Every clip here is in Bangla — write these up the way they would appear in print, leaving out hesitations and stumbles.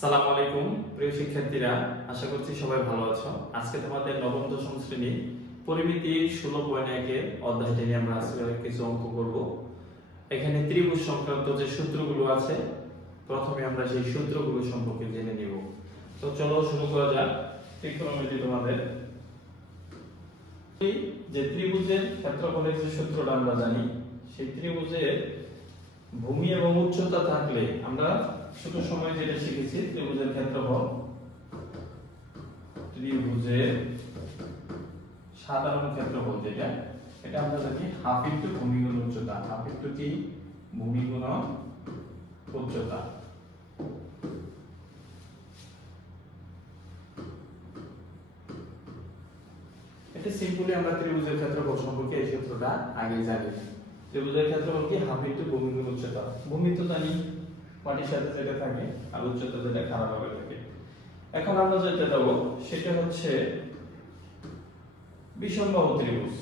সালাম আলাইকুম প্রিয় শিক্ষার্থীরা, আশা করছি সবাই ভালো আছো। আজকে তোমাদের নবম দশম শ্রেণী পরিমিতি 16.1 অধ্যায়টি নিয়ে আমরা আজকে কিছু অঙ্ক করব। এখানে ত্রিভুজ সংক্রান্ত যে সূত্রগুলো আছে, প্রথমে আমরা সেই সূত্রগুলো সম্পর্কে জেনে নিব। তো চলো শুরু করা যাক। ত্রিকোণমিতি তোমাদের যে ত্রিভুজের ক্ষেত্রফলের যে সূত্রটা আমরা জানি, সেই ত্রিভুজের ভূমি এবং উচ্চতা থাকলে আমরা ছোট সময় যেটা শিখেছি, ত্রিভুজের ক্ষেত্রফল, ত্রিভুজের সাধারণ ক্ষেত্রফল যেটা, এটা আমরা জানি হাফ ইনটু ভূমি গুণ উচ্চতা। হাফ ইনটু কি? ভূমি গুণ উচ্চতা। এটা সিম্পলি আমরা ত্রিভুজের ক্ষেত্রফল সম্পর্কে এই সূত্রটা আগে জানি। ত্রিভুজের ক্ষেত্রফল কি? হাফ ইনটু ভূমি গুণ উচ্চতা। ভূমি তো জানি মাটির সাথে যেটা থাকে, আর উচ্চতা যেটা খারাপ ভাবে থাকে। এখন আমরা যেটা দেবো সেটা হচ্ছে বিষমবাহু ত্রিভুজ,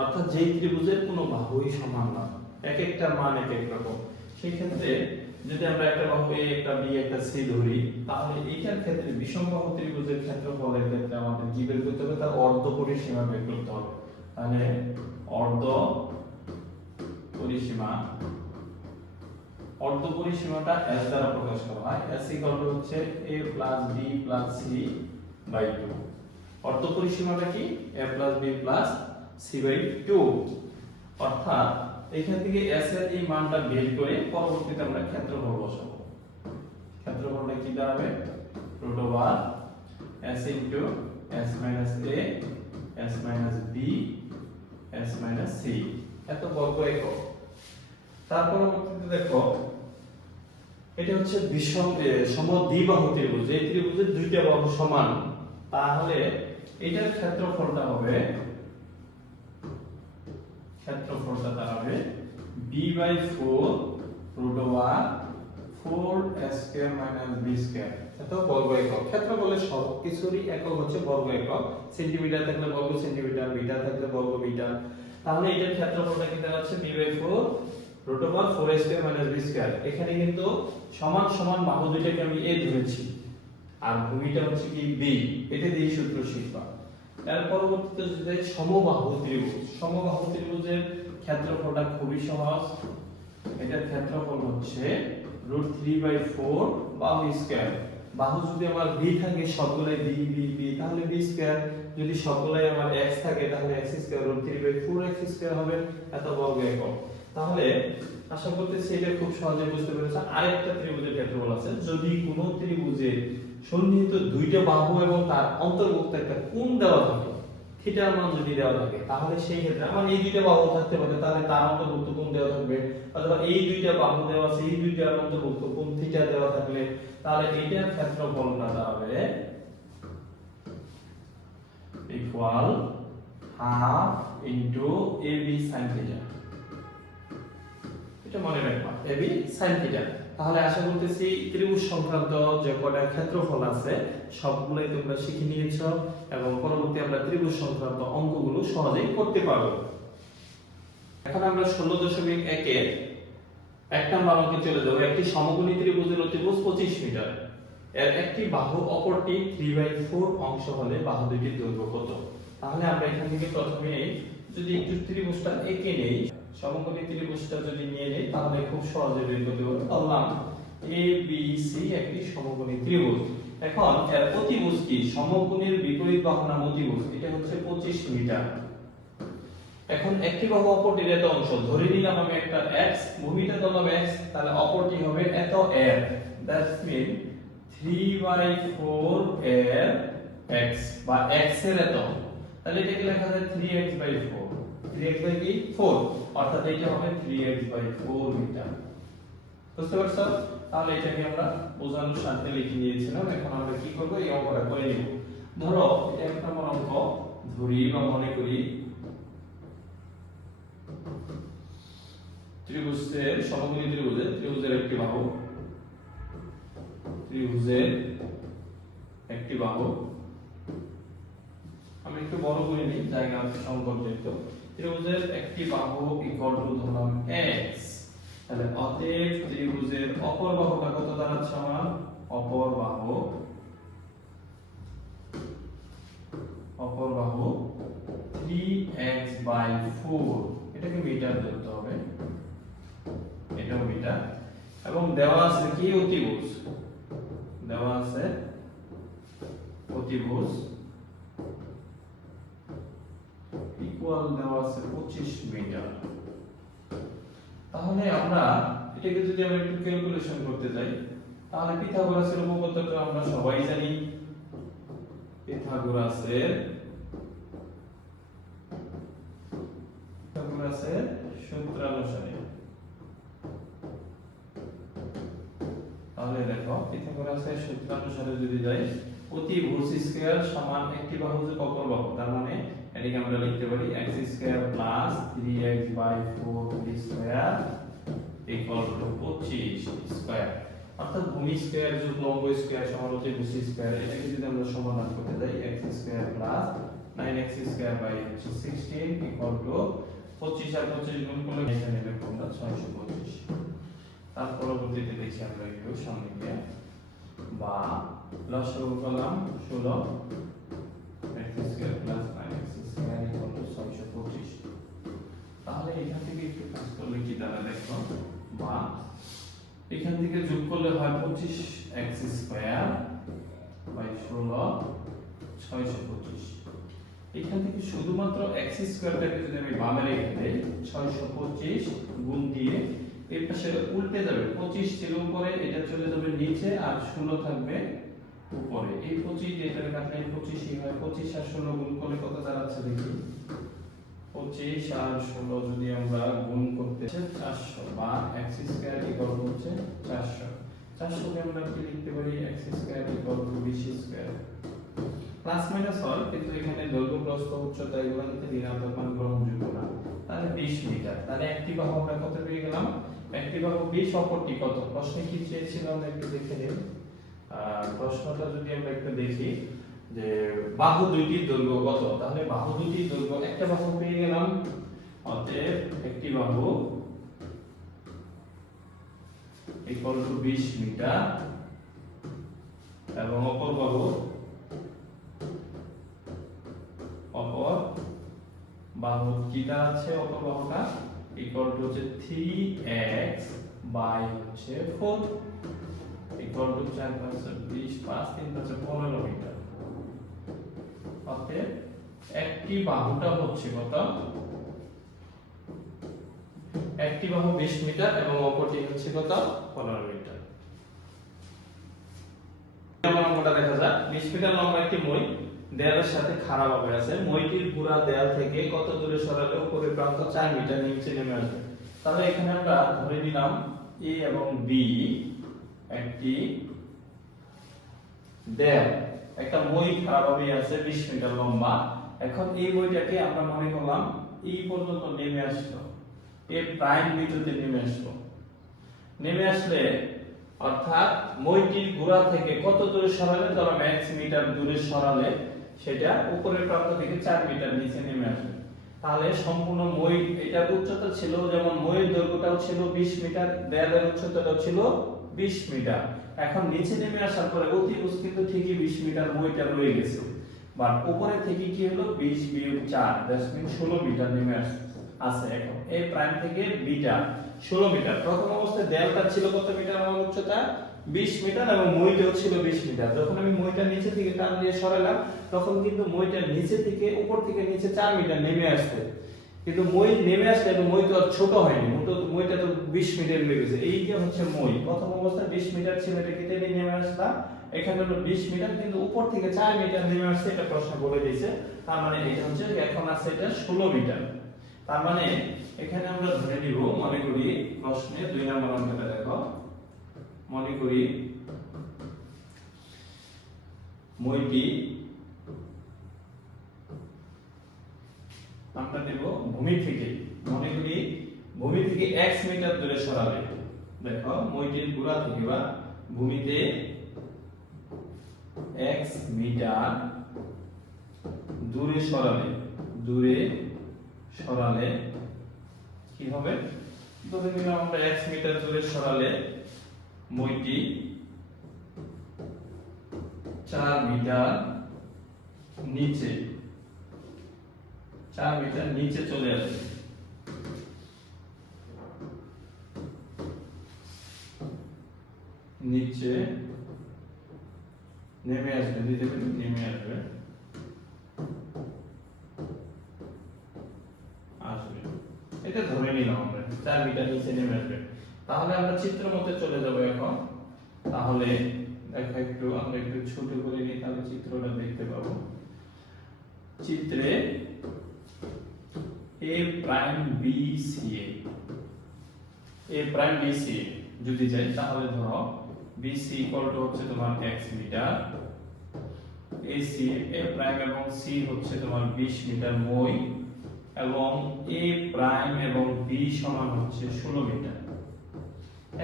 অর্থাৎ যেই ত্রিভুজের কোনো বাহুই সমান না, এক একটা মান এক এক রকম। সেই ক্ষেত্রে যদি আমরা একটা বাহু A, একটা B, একটা C ধরি, তাহলে এইটার ক্ষেত্রে বিষমবাহু ত্রিভুজের ক্ষেত্রফলের ক্ষেত্রে আমাদের কি বের করতে হবে? তার অর্ধ পরিসীমা বের করতে হবে। তাহলে অর্ধ পরিসীমা, অর্ধ পরিসীমাটা s দ্বারা প্রকাশ করা হয়। s হচ্ছে a plus b plus c by 2। অর্ধ পরিসীমাটা কি? a plus b plus c by 2। অর্থাৎ এখান থেকে s এর এই মানটা বের করে পরবর্তীতে আমরা ক্ষেত্রফল বসাবো। ক্ষেত্রফলটা কি দাঁড়াবে? root over s into s minus a s minus b s minus c, এত বর্গ একক। তারপর দেখো, এটা হচ্ছে সমদ্বিবাহু ত্রিভুজ। যে ত্রিভুজের দুইটা বাহু সমান, তাহলে এটার ক্ষেত্রফলটা হবে, ক্ষেত্রফলটা দাঁড়াবে b/4 root over 4s square minus b square, এত বর্গ একক। ক্ষেত্রফলের সব কিছুরই একক হচ্ছে বর্গ একক। সেন্টিমিটার থাকলে বর্গ সেন্টিমিটার, মিটার থাকলে বর্গ মিটার। তাহলে এটার ক্ষেত্রফলটা কি দাঁড়াচ্ছে? b/4 root over 4s square minus b square। এখানে কিন্তু সমান সমান বাহু দুইটাকে আমি a ধরেছি, আর ভূমিটা হচ্ছে কি b। এটা দিয়ে সূত্র শিখবা। এর পরবর্তীতে যদি সমবাহু ত্রিভুজ, সমবাহু ত্রিভুজের ক্ষেত্রফলটা খুবই সহজ। এটার ক্ষেত্রফল হচ্ছে √3/4 বাহু স্কয়ার। বাহু যদি আমার b থাকে সবগুলাই b b b, তাহলে b স্কয়ার। যদি সবগুলাই আমার x থাকে তাহলে x স্কয়ার √3/4 x স্কয়ার হবে, এত বর্গ একক। তাহলে আশা করতেছি এটা খুব সহজে বুঝতে পেরেছো। আরেকটা ত্রিভুজের ক্ষেত্রফল আছে। যদি কোনো ত্রিভুজের সন্নিহিত দুইটা বাহু এবং তার অন্তর্ভুক্ত একটা কোণ দেওয়া থাকে, থিটার মান যদি দেওয়া থাকে, তাহলে সেই ক্ষেত্রে আমার এই দুইটা বাহু থাকতে পারে, তাহলে তার অন্তর্ভুক্ত কোণ দেওয়া থাকবে। অথবা এই দুইটা বাহু দেওয়া আছে, এই দুইটার অন্তর্ভুক্ত কোণ থিটা দেওয়া থাকলে, তাহলে এইটার ক্ষেত্রফলটা দাঁড়াবে equal half into ab sin theta. এটা মনে রাখবা, ab sin থিটা। তাহলে আশা করতেছি ত্রিভুজ সংক্রান্ত যে কয়টা ক্ষেত্রফল আছে সবগুলাই তোমরা শিখে নিয়েছো, এবং পরবর্তী আমরা ত্রিভুজ সংক্রান্ত অঙ্কগুলো সহজেই করতে পারবো। এখন আমরা 16.1 এর এক নম্বর অঙ্কে চলে যাব। একটি সমকোণী ত্রিভুজের অতিভুজ 25 মিটার, এর একটি বাহু অপরটি 3/4 অংশ হলে বাহু দুটির দৈর্ঘ্য কত? তাহলে আমরা এখান থেকে প্রথমে যদি একটু ত্রিভুজটা এঁকে নেই, সমকোণী ত্রিভুজটা যদি নিয়ে নেই, তাহলে খুব সহজে বের করতে পারবো। ধরলাম ABC একটি সমকোণী ত্রিভুজ। এখন এর অতিভুজ কি? সমকোণীর বিপরীত বাহু নাম অতিভুজ। এটা হচ্ছে 25 মিটার। এখন একটি বাহু অপরটির এত অংশ ধরে নিলাম আমি একটা x, ভূমিটা ধরলাম x, তাহলে অপরটি হবে এত r। That's mean 3/4 r x, বা x এর এত। তাহলে এটাকে লেখা যায় 3x/4। 3x/4, অর্থাৎ এটা হবে 3x/4 মিটার। বুঝতে পারছো? তাহলে এটাকে আমরা বোঝানোর স্বার্থে লিখে নিয়েছিলাম। এখন আমরা কি করব? এই অঙ্কটা করে নিব। ধরো এটা এক নম্বর অঙ্ক ধরি বা মনে করি, ত্রিভুজের সমকোণী ত্রিভুজের একটি বাহু, ত্রিভুজের একটি বাহু, আমি একটু বড় করে নিই, জায়গা সংকট যেহেতু। ত্রিভুজের একটি বাহু ইকুয়াল টু ধরলাম x, তাহলে অতএব ত্রিভুজের অপর বাহুটা কত দাঁড়াচ্ছে আমার? অপর বাহু 4, এটাকে মিটার ধরতে হবে, এটাও মিটার। এবং দেওয়া আছে কি অতিভুজ, দেওয়া আছে অতিভুজ ইকুয়াল দেওয়া আছে 25 মিটার। তাহলে আমরা এটাকে যদি আমরা একটু ক্যালকুলেশন করতে যাই, তাহলে পিথাগোরাসের উপপাদ্যটা আমরা সবাই জানি। পিথাগোরাসের সূত্রানুসারে, তাহলে দেখো পিথাগোরাসের সূত্রানুসারে যদি যাই, অতিভুজ স্কয়ার সমান একটি বাহু যোগ অপর বাহু, তার মানে এটাকে আমরা লিখতে পারি x square plus 3x/4 square equal to 25 square. অর্থাৎ ভূমি স্কয়ার যোগ লম্ব স্কয়ার সমান অতিভুজ স্কয়ার। এটাকে যদি আমরা সমাধান করতে যাই, x square plus 9x square by 16 equal to 25 আর 25 গুণ করলে এখানে লিখব আমরা 625। তার পরবর্তীতে দেখি আমরা একটু সামনে গিয়ে, বা লসাগু করলাম 16 x square plus 9x square equal to 625। তাহলে এখান থেকে একটু কাজ করলে কি দাঁড়ায় দেখো, বা এখান থেকে যোগ করলে হয় 25x স্কয়ার বাই 16 625। এখান থেকে শুধুমাত্র x স্কয়ারটাকে যদি আমি বামে রেখে দেই, 625 গুণ দিয়ে এই পাশে উল্টে যাবে, 25 ছিল উপরে, এটা চলে যাবে নিচে, আর 16 থাকবে উপরে। এই 25 এটার কাটলে 25 ই হয়, 25 আর 16 গুণ করলে কত দাঁড়াচ্ছে দেখি, 25 আর 16 যদি আমরা গুণ করতে 400, বা x স্কয়ার ইকুয়াল টু হচ্ছে 400। 400 কে আমরা কি লিখতে পারি, x square equal to 20 square. Plus minus হয়, কিন্তু এখানে দৈর্ঘ্য প্রস্থ উচ্চতা এগুলো নিতে ঋণাত্মক মান গ্রহণযোগ্য না। তাহলে 20 মিটার। তাহলে একটি বাহু আমরা কত পেয়ে গেলাম, একটি বাহু 20, অপরটি কত, প্রশ্নে কি চেয়েছিল আমরা একটু দেখে নিই। প্রশ্নটা যদি আমরা একটু দেখি যে বাহু দুইটির দৈর্ঘ্য কত, তাহলে বাহু দুইটির দৈর্ঘ্য, একটা বাহু পেয়ে গেলাম, অতএব একটি বাহু ইকুয়াল টু 20 মিটার, এবং অপর বাহু কি দাঁড়াচ্ছে, অপর বাহুটা ইকুয়াল টু হচ্ছে 3x বাই হচ্ছে 4 ইকুয়াল টু 4 5 20 5 3 5 15 মিটার। অতএব একটি বাহুটা হচ্ছে কত, একটি বাহু 20 মিটার এবং অপরটি হচ্ছে কত 15 মিটার। যেমন অঙ্কটা দেখা যাক, 20 মিটার লম্বা একটি মই দেয়ালের সাথে খাড়া ভাবে আছে, মইটির পুরা দেয়াল থেকে কত দূরে সরালে উপরের প্রান্ত 4 মিটার নিচে নেমে আসবে। তাহলে এখানে আমরা ধরে নিলাম A এবং B একটি দেয়াল, একটা মই খাড়া ভাবে আছে 20 মিটার লম্বা। এখন এই মইটাকে আমরা মনে করলাম এই পর্যন্ত নেমে আসলো, এ প্রাইম বিন্দুতে নেমে আসলো। নেমে আসলে অর্থাৎ মইটির গোড়া থেকে কত দূরে সরালে, ধরো ম্যাক্স মিটার দূরে সরালে সেটা উপরের প্রান্ত থেকে 4 মিটার নিচে নেমে আসবে। তাহলে সম্পূর্ণ মই, এটার উচ্চতা ছিল, যেমন মইয়ের দৈর্ঘ্যটাও ছিল 20 মিটার, দেয়ালের উচ্চতাটাও ছিল 20 মিটার। এখন নিচে নেমে আসার পরে অতিভুজ কিন্তু ঠিকই 20 মিটার মইটা রয়ে গেছে, বাট উপরে থেকে কি হলো 20 বিয়োগ 4 দ্যাটস মিন 16 মিটার নেমে আসছে। এখন এই প্রাইম থেকে বিটা 16 মিটার। প্রথম অবস্থায় দেয়ালটা ছিল কত মিটার আমার উচ্চতা, 20 মিটার, এবং মইটাও ছিল 20 মিটার। যখন আমি মইটা নিচে থেকে টান দিয়ে সরালাম, তখন কিন্তু মইটা নিচে থেকে উপর থেকে নিচে 4 মিটার নেমে আসছে। কিন্তু মই নেমে আসলে তো মই তো আর ছোট হয়নি, মইটা তো 20 মিটার হয়ে গেছে। এই যে হচ্ছে মই, প্রথম অবস্থায় 20 মিটার ছিল, এটা কেটে নিয়ে নেমে আসলাম, এখানে হলো 20 মিটার, কিন্তু উপর থেকে 4 মিটার নেমে আসছে, এটা প্রশ্ন বলে দিয়েছে। তার মানে এটা হচ্ছে এখন আছে এটা 16 মিটার। তার মানে এখানে আমরা ধরে নিব, মনে করি প্রশ্নে 2 নম্বর অঙ্কটা দেখো, মনে করি মইটি আমরা দেব ভূমি থেকে, মনে করি ভূমি থেকে x মিটার দূরে সরালে। দেখো মইটির গোড়া থেকে বা ভূমিতে x মিটার দূরে সরালে কি হবে, ধরে নিলাম আমরা x মিটার দূরে সরালে মইটি 4 মিটার নিচে চলে আসবে। নিচে নেমে আসবে, ধীরে ধীরে নেমে আসবে আসবে এটা ধরে নিলাম আমরা 4 মিটার নিচে নেমে আসবে। তাহলে আমরা চিত্র মতে চলে যাব এখন। তাহলে দেখো একটু আমরা একটু ছোট করে নিই, তাহলে চিত্রটা দেখতে পাবো। চিত্রে a prime B C A prime B C যদি যাই, তাহলে ধরো BC ইকুয়াল টু হচ্ছে তোমার x meter, AC A prime এবং C হচ্ছে তোমার 20 মিটার মই, এবং A প্রাইম এবং B সমান হচ্ছে 16 মিটার।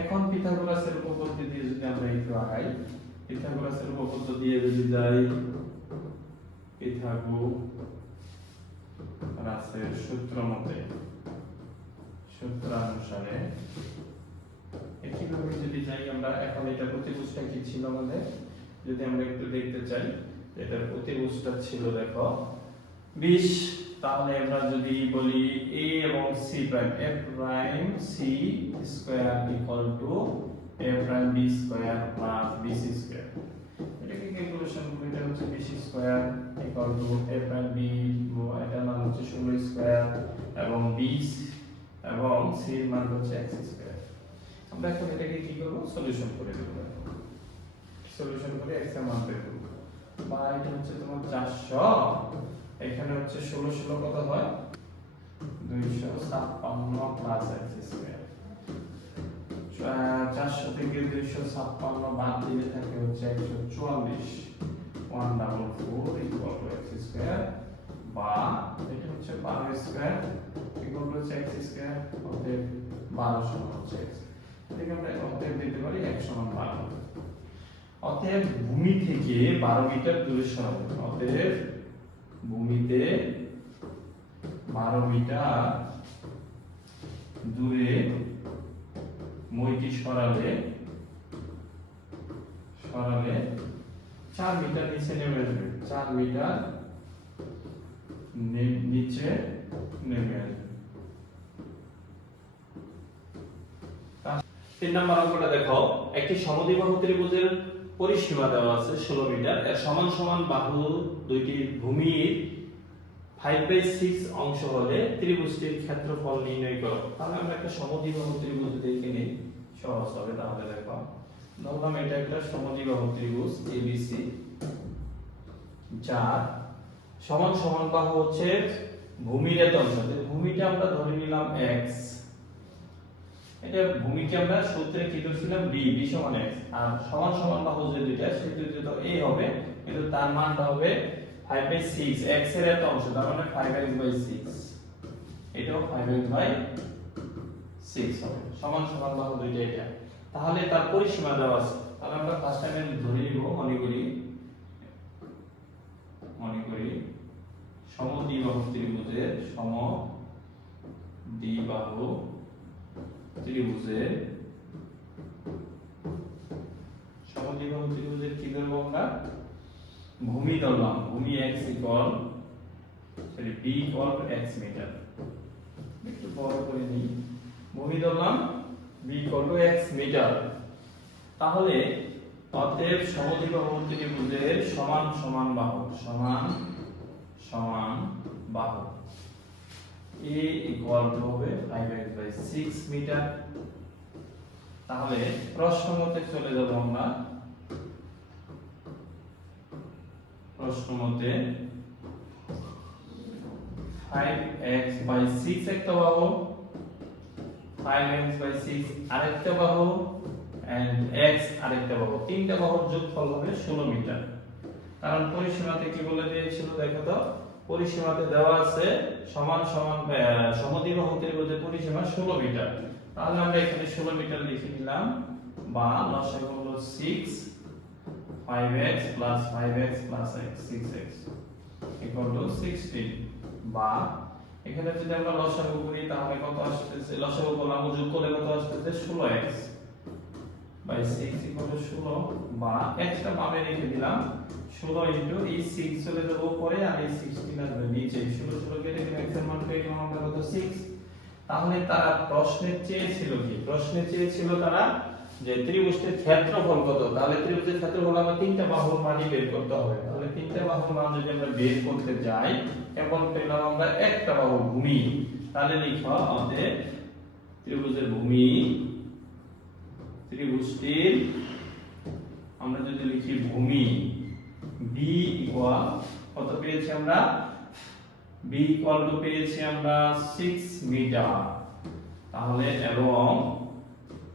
এখন পিথাগোরাসের উপপাদ্য দিয়ে যদি আমরা একটু আগাই, পিথাগোরাসের উপপাদ্য দিয়ে যদি যাই, পিথাগোরাসের সূত্র মতে, সূত্রানুসারে একইভাবে যদি যাই আমরা, এখন এটা প্রতিভুজটা কি ছিল আমাদের, যদি আমরা একটু দেখতে চাই, এটার প্রতিভুজটা ছিল দেখো 20। তাহলে আমরা যদি বলি a এবং c prime, a prime c square equal to a prime b square plus bc square, এটাকে ক্যালকুলেশন করলে এটা হচ্ছে bc square equal to a prime b, এটার মান হচ্ছে 16 স্কয়ার, এবং b এবং c এর মান হচ্ছে x স্কয়ার। আমরা এখন এটাকে কি করব, সলিউশন করে দেব। সলিউশন করে x এর মান বের করব। বা এটা হচ্ছে তোমার 400, এখানে হচ্ছে 16 16 কত হয় 256 প্লাস x স্কয়ার। 400 থেকে 256 বাদ দিলে থাকে হচ্ছে 144, 144 ইকুয়াল টু x স্কয়ার, বা এটা হচ্ছে 12 square equal to x square, অতএব 12 সমান হচ্ছে x। এটাকে আমরা অতএব দিতে পারি x সমান 12। অতএব ভূমি থেকে 12 মিটার দূরে সরাবো। অতএব ভূমিতে 12 মিটার দূরে মইটি সরালে 4 মিটার নিচে নেমে আসবে, 4 মিটার নিচে নেমে আসবে। 3 নম্বর অঙ্কটা দেখো, একটি সমদ্বিবাহু ত্রিভুজের পরিসীমা দেওয়া আছে 16 মিটার, এর সমান সমান বাহু দুইটি ভূমির 5/6 অংশ হলে ত্রিভুজটির ক্ষেত্রফল নির্ণয় করো। তাহলে আমরা একটা সমদ্বিবাহু ত্রিভুজ দেখে নিই, সহজ হবে। তাহলে দেখো, ধরলাম এটা একটা সমদ্বিবাহু ত্রিভুজ ABC, যার সমান সমান বাহু হচ্ছে ভূমির এত অংশ। ভূমিটা আমরা ধরে নিলাম x, এটা ভূমিকে আমরা সূত্রে কি ধরছিলাম b সমান x, আর সমান সমান বাহু যে দুইটা সেটা তো a হবে, কিন্তু তার মানটা হবে 5/6, x এর এত অংশ, তার মানে 5x/6, এটাও 5x/6 হবে। সমান সমান বাহু দুইটা এটা। তাহলে তার পরিসীমা দেওয়া আছে। তাহলে আমরা ফার্স্ট টাইমে ধরে নিব, মনে করি সমদ্বিবাহু ত্রিভুজের কি ধরবো আমরা, ভূমি ধরলাম, ভূমি x equal b equal x meter. একটু বড় করে নিই, ভূমি ধরলাম b ইকুয়াল x মিটার। তাহলে অতএব সমদ্বিবাহু ত্রিভুজের সমান সমান বাহু a ইকুয়াল টু হবে 5x/6 মিটার। তাহলে প্রশ্ন মতে চলে যাব আমরা, প্রশ্ন মতে 5x/6 একটা বাহু, 5x/6 আরেকটা বাহু, and x আরেকটা বাহু, তিনটা বাহুর যোগফল হবে 16 মিটার। কারণ পরিসীমাতে কি বলে দিয়েছিল দেখো তো, পরিসীমাতে দেওয়া আছে সমান সমান সমদ্বিবাহু ত্রিভুজের পরিসীমা 16 মিটার। তাহলে আমরা এখানে 16 মিটার লিখে নিলাম, বা লসাগু হলো 6, 5x plus 5x plus x, 6x equal to 16, বা এখানে যদি আমরা লসাগু করি তাহলে কত আসতেছে, লসাগু করলাম যোগ করলে কত আসতেছে 16x by 6 equal to 16, বা x টা বামে রেখে দিলাম, 16 ইনটু এই 6 চলে যাব পরে, আর এই 16 আসবে নিচে, 16 16 কেটে দিলে x এর মান পেয়ে গেলাম আমরা কত 6। তাহলে তারা প্রশ্নে চেয়েছিল কি, প্রশ্নে চেয়েছিল তারা যে ত্রিভুজটির ক্ষেত্রফল কত, তাহলে ত্রিভুজের ক্ষেত্রফল আমরা তিনটা বাহুর মানই বের করতে হবে। তাহলে তিনটা বাহুর মান যদি আমরা বের করতে যাই, কেবল পেলাম আমরা একটা বাহু ভূমি, তাহলে লিখো অতএব ত্রিভুজের ভূমি, ত্রিভুজটির আমরা যদি লিখি ভূমি b ইকুয়াল কত পেয়েছি আমরা, b ইকুয়াল টু পেয়েছি আমরা 6 মিটার। তাহলে এবং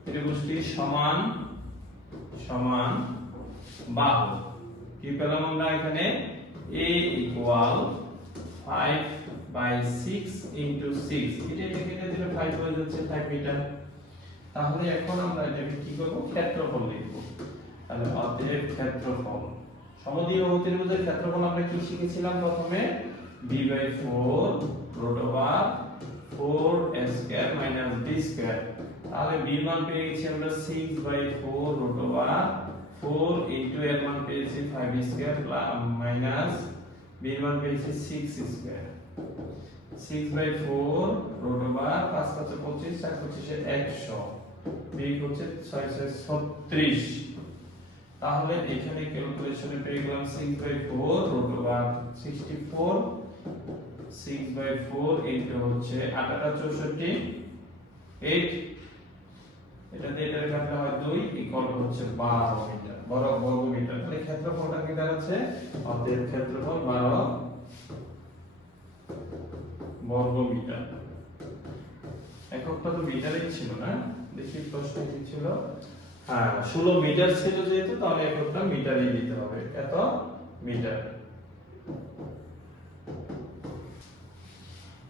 ত্রিভুজটির সমান সমান বাহু কি পেলাম আমরা এখানে, a ইকুয়াল 5/6 ইনটু 6, এটা কেটে দিলে 5 হয়ে যাচ্ছে 5 মিটার। তাহলে এখন আমরা এটাকে কি করব, ক্ষেত্রফল লিখব। তাহলে অতএব ক্ষেত্রফল সমদ্বিবাহু ত্রিভুজের ক্ষেত্রফল আমরা কি শিখেছিলাম প্রথমে, b/4 √4 square minus b square. তাহলে b মান পেয়ে গেছি আমরা 6/4 √4 ইনটু এর মান পেয়েছি 5 স্কয়ার মাইনাস b এর মান পেয়েছি 6 স্কয়ার। 6/4 √5 5 5 25 4 25 100, b হচ্ছে 6 6 36। তাহলে এখানে ক্যালকুলেশনে পেয়ে গেলাম 6/4 √64, 6/4 ইনটু হচ্ছে 8 64 8, এটাতে এটার কাটলে হয় 2 ইকুয়াল হচ্ছে 12 মিটার, বর্গ মিটার। তাহলে ক্ষেত্রফলটা কি দাঁড়াচ্ছে, অতএব ক্ষেত্রফল 12 বর্গ মিটার। এককটা তো মিটারই ছিল না, দেখি প্রশ্ন কি ছিল, হ্যাঁ 16 মিটার ছিল যেহেতু, তাহলে এককটা মিটারই দিতে হবে, এত মিটার।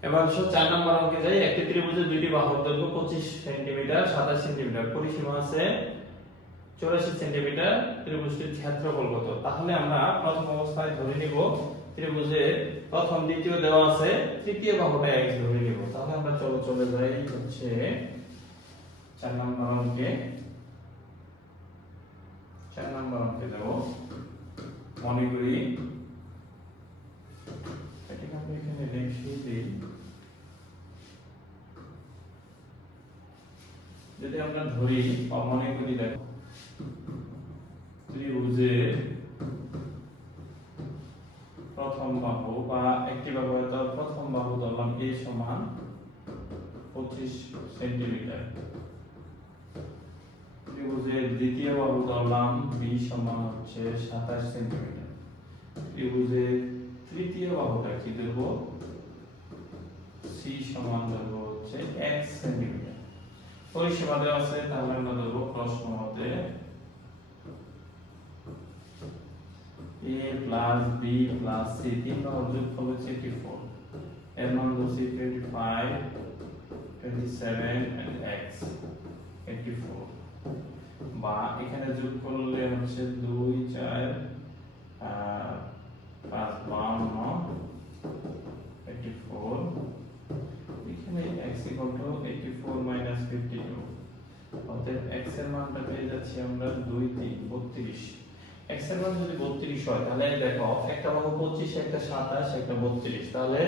এবার 4 নম্বর অঙ্কে যাই। একটি ত্রিভুজের দুইটি বাহুর দৈর্ঘ্য 25 সেন্টিমিটার 27 সেন্টিমিটার, পরিসীমা আছে 84 সেন্টিমিটার, ত্রিভুজটির ক্ষেত্রফল কত। তাহলে আমরা প্রথম অবস্থায় ধরে নিব ত্রিভুজের প্রথম দ্বিতীয় দেওয়া আছে, তৃতীয় বাহুটা x ধরে নিব। তাহলে আমরা চলে যাই হচ্ছে 4 নম্বর অঙ্কে। 4 নম্বর অঙ্কে দেব, মনে করি এটাকে আমরা এখানে লিখে দিই। যদি আমরা ধরি বা মনে করি, দেখো ত্রিভুজের প্রথম বাহু বা একটি বাহু, প্রথম বাহু ধরলাম a সমান 25 সেন্টিমিটার, ত্রিভুজের দ্বিতীয় বাহু ধরলাম b সমান হচ্ছে 27 সেন্টিমিটার, ত্রিভুজের তৃতীয় বাহুটা কি দেব, c সমান দেব হচ্ছে 1 সেন্টিমিটার। পরিসীমা দেওয়া আছে, তাহলে আমরা দেব প্রশ্ন মতে a plus b plus c, তিন বাহুর যোগফল হচ্ছে 84, এর মান হচ্ছে 25 27 and x 84, বা এখানে যোগ করলে হচ্ছে 2 4 5 52 84, এখানে x equal to 84 minus 52, অতএব x এর মানটা পেয়ে যাচ্ছি আমরা 2 3 32। x এর মান যদি 32 হয়, তাহলে দেখো একটা বাহু 25, একটা 27, একটা 32, তাহলে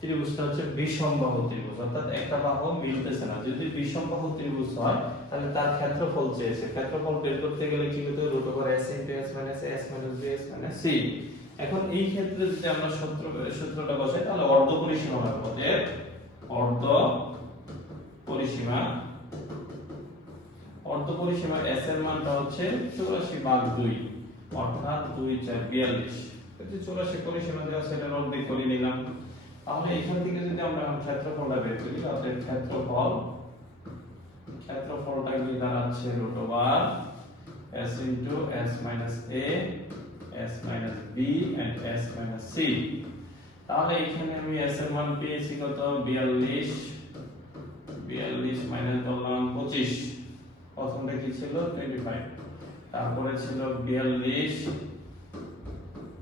ত্রিভুজটা হচ্ছে বিষমবাহু ত্রিভুজ, অর্থাৎ একটা বাহু মিলতেছে না। যদি বিষমবাহু ত্রিভুজ হয়, তাহলে তার ক্ষেত্রফল চেয়েছে, ক্ষেত্রফল বের করতে গেলে কি হতো, √s * s - a s - b s - c। এখন এই ক্ষেত্রে যদি আমরা সূত্রটা বসাই, তাহলে অর্ধ পরিসীমা হবে, অতএব অর্ধ পরিসীমা s এর মানটা হচ্ছে 84/2, অর্থাৎ 2 4 42। যদি 84 পরিসীমা দেওয়া আছে, এটা অর্ধেক করে নিলাম। তাহলে এখান থেকে যদি আমরা ক্ষেত্রফলটা বের করি, তাহলে ক্ষেত্রফলটা কি দাঁড়াচ্ছে √s * s - a s - b and s - c। তাহলে এখানে আমি s এর মান পেয়েছি কত, 42 মাইনাস করলাম 25, প্রথমটা কি ছিল 25, তারপরে ছিল 42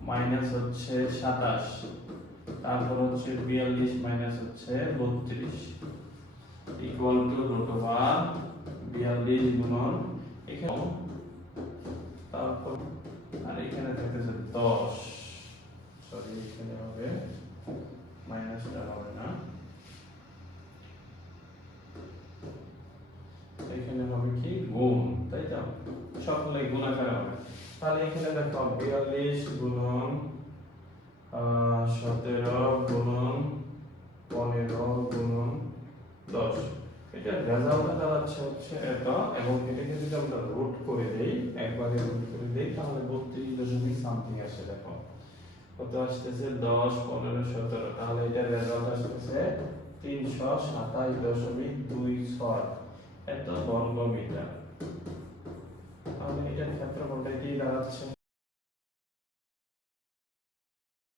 মাইনাস হচ্ছে 27, তারপর হচ্ছে 42 মাইনাস হচ্ছে 32 ইকুয়াল টু √42 গুণন এখানে, তারপর আর এখানে থাকতেছে 10, সরি এখানে হবে মাইনাসটা হবে না, এখানে হবে কি গুণ, তাই তো। সবগুলো গুণাকার হবে। তাহলে এখানে দেখো 42 গুণন 17 গুণন 15 গুণন 10, এটার রেজাল্টটা দাঁড়াচ্ছে হচ্ছে এটা, এবং এটাকে যদি আমরা রুট করে দেই, একবারে রুট করে দেই, তাহলে 32 সামথিং আসে। দেখো কত আসতেছে, 10 15 17, তাহলে এটার রেজাল্ট আসতেছে 327.26, এত বর্গ মিটার। তাহলে এটার ক্ষেত্রফলটা কি দাঁড়াচ্ছে?